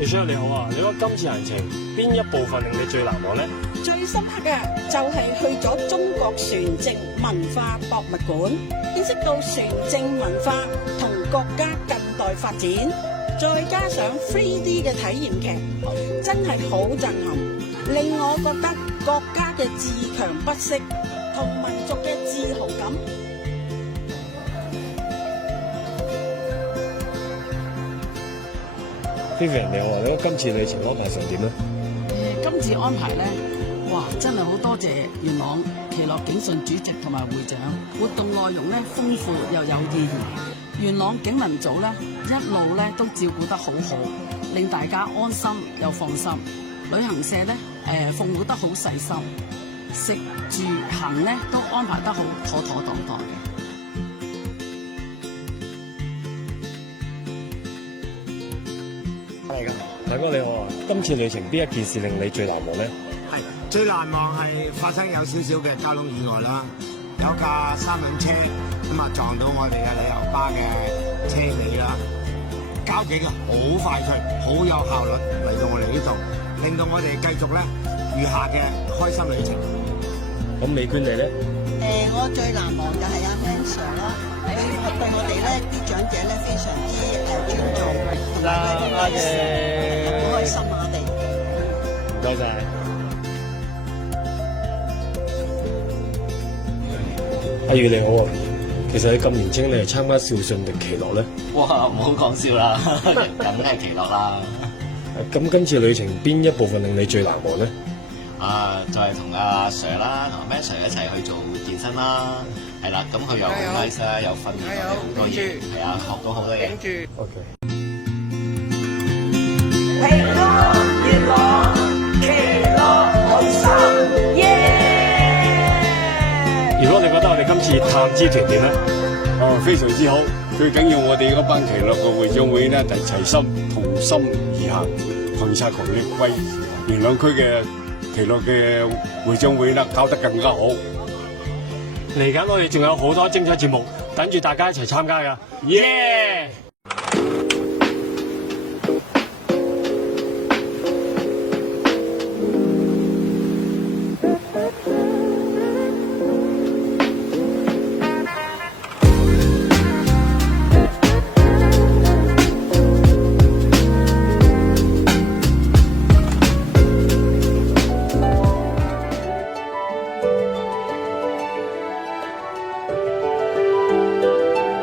Michelle 你好啊，你覺得今次行程邊一部分令你最難忘呢？最深刻嘅就係去咗中國船政文化博物館，見識到船政文化同國家近代發展，再加上 3D 嘅體驗劇，真係好震撼，令我覺得國家嘅自強不息同民族嘅自豪感。Vivian 你好啊，你覺得今次旅程安排成點呢？今次安排咧，哇，真係好多謝元朗耆樂警訊主席同埋會長，活動內容咧豐富又有意義。元朗警民組咧一路咧都照顧得好好，令大家安心又放心。旅行社咧服務得好細心，食住行咧都安排得好妥妥當當嘅。大哥你好啊，今次旅程邊一件事令你最難忘呢？係最難忘係發生有少少嘅交通意外啦，有架三輪車咁啊撞到我哋嘅旅遊巴嘅車尾啦，交警啊好快脆，好有效率嚟到我哋呢度，令到我哋繼續咧餘下嘅開心旅程。咁美娟你咧？我最難忘就係阿 Man Sir 啦，佢對我哋咧啲長者咧非常之尊重，同埋佢啲嘅好開心啊！我哋唔該晒。阿宇你好啊，其實你咁年青，你係參加少順定耆樂咧？哇，唔好講笑啦，梗係耆樂啦。咁今次旅程邊一部分令你最難忘咧？就係同阿 Sir 啦，同阿 Man Sir 一齊去做健身啦，係啦，咁佢又好 nice 啦，又訓練我哋好多嘢，係啊，學到好多嘢。OK。平安元朗耆樂開心耶！如果你覺得我哋今次探之團點咧？非常之好，最緊要我哋嗰班耆樂嘅會長會咧，就齊心同心而行，憑晒強力為元朗區嘅耆樂嘅會長會咧搞得更加好。嚟緊我哋仲有好多精彩節目等住大家一齊參加㗎，耶！